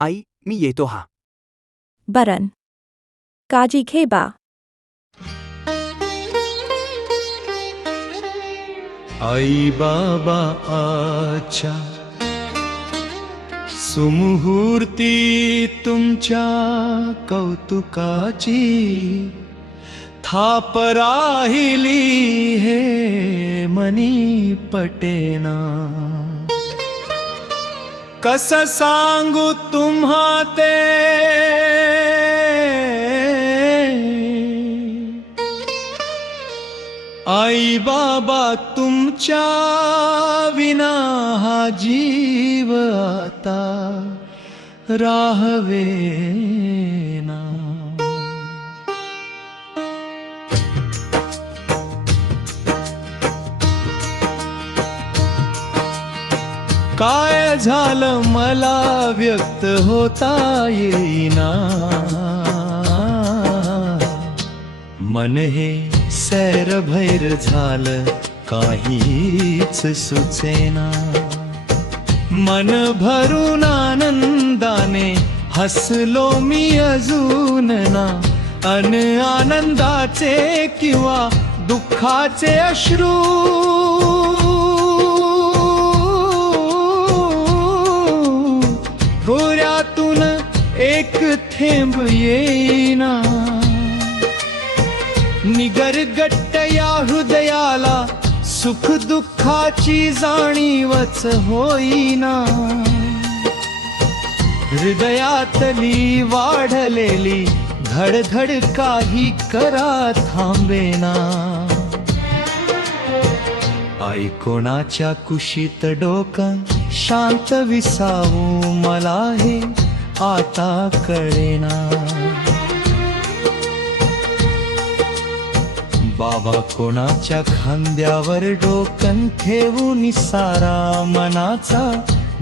आई, मी येतो हा. बरं. काळजी घे बा. आई बाबा आच्या सुमुहूर्ती तुमच्या कौतुकाची थाप राहिली हे मनी पटेना. कस सांगू तुम्हा ते आई बाबा तुमच्या विना हा जीव आता राहवेना. काय झालं मला व्यक्त होता येईना. मन हे सैरभैर झालं काहीच सुचेना. मन भरून आनंदाने हसलो मी अजून ना. अन आनंदाचे किंवा दुःखाचे अश्रू डोळ्यातून एक थेंब येईना. निगरगट्ट या हृदयाला सुख दुःखाची जाणीवच होईना. हृदयातली वाढलेली धडधड काही करा थांबेना. आई कोणाच्या कुशीत डोकं शांत विसावू मला हे आता कळेना. बाबा कोणाच्या खांद्यावर डोकं ठेवून सारा मनाचा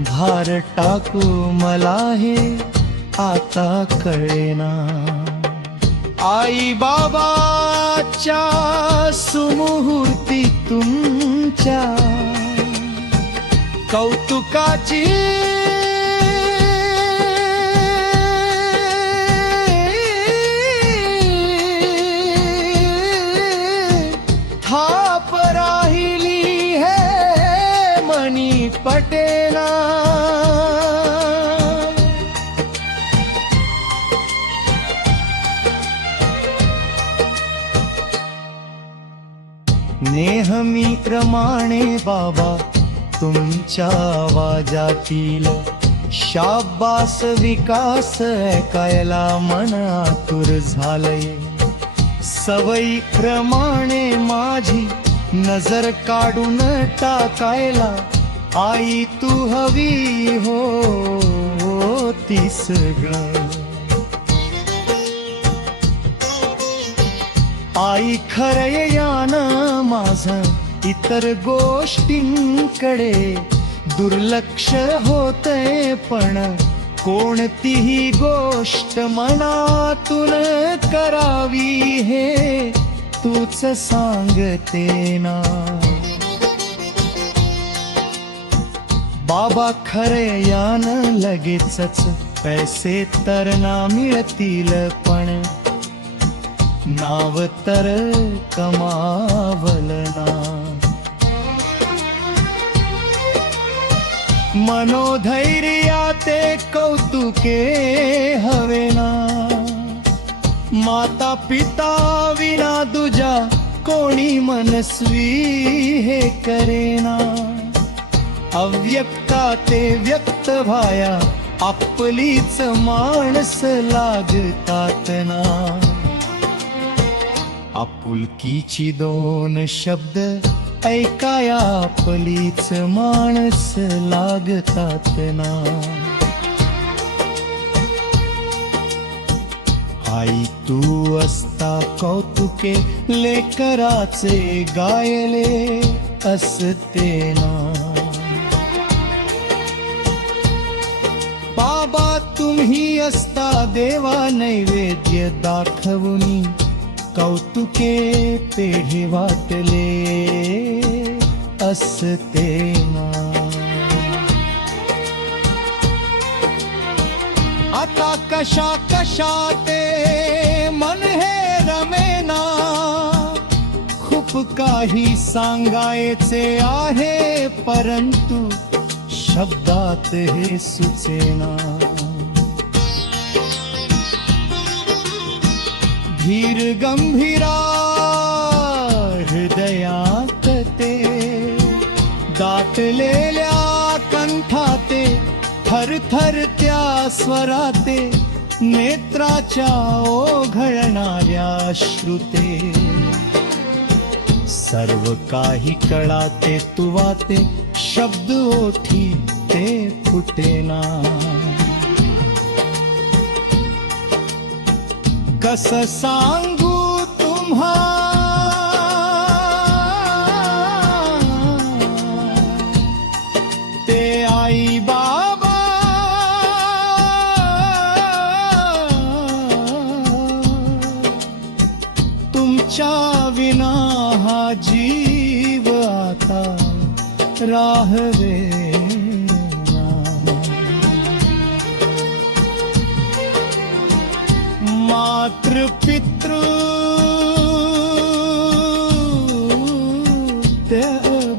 भार टाकू मला हे आता कळेना. आई बाबाच्या सुमुहूर्ती तुमच्या कौतुकाची थाप राहिली हे मनी पटेना. नेहमी प्रमाणे बाबा तुमच्या आवाजातील शाबास विकास ऐकायला मन आतुर झालंय. सवयी प्रमाणे माझी नजर काढून टाकायला आई तू हवी होतीस ग. आई खरंय यानं माझं इतर गोष्टींकडे दुर्लक्ष होतंय. पण कोणतीही गोष्ट मनातून करावी हे तूच सांगते ना. बाबा खरे यानं लगेचच पैसे तर ना मिळतील पण नाव तर कमावल ना. मनोधैर्याते कौतुके हवे ना. माता पिता विना तुझ्या कोणी मनस्वी हे करेना. अव्यक्ता ते व्यक्त व्हाया आपलीच माणस लागतात ना. आपुलकीची दोन शब्द ऐकाया आपलीच माणस लागतात ना. आई तू असता कौतुके लेकराचे गायले असते ना. बाबा तुम्ही असता देवा नैवेद्य दाखवूनी कौतुके पेढे वाटले असते ना. आता कशा कशाते मन हे रमेना, खूप काही सांगायचे आहे परंतु शब्दात हे सुचेना. धीर गंभीरा हृदयात ते, दाटलेल्या कंठाते थरथर त्या स्वराते, नेत्राच्या ओघळणाऱ्या श्रुते. सर्व काही कळाते तुवाते, शब्द ओठी ते फुटेना. कस सांगू तुम्हा ते आई बाबा, तुमच्या विना हा जीव आता राहवे. मातृ पितृ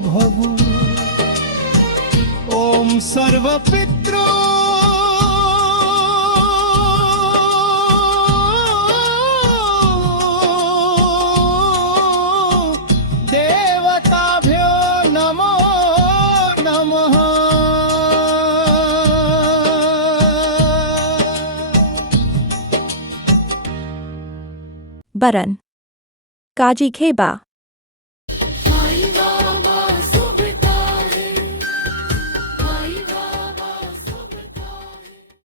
भवु, ओम सर्व पितृ देवताभ्यो नमो नमः. Button. Gaji Keba.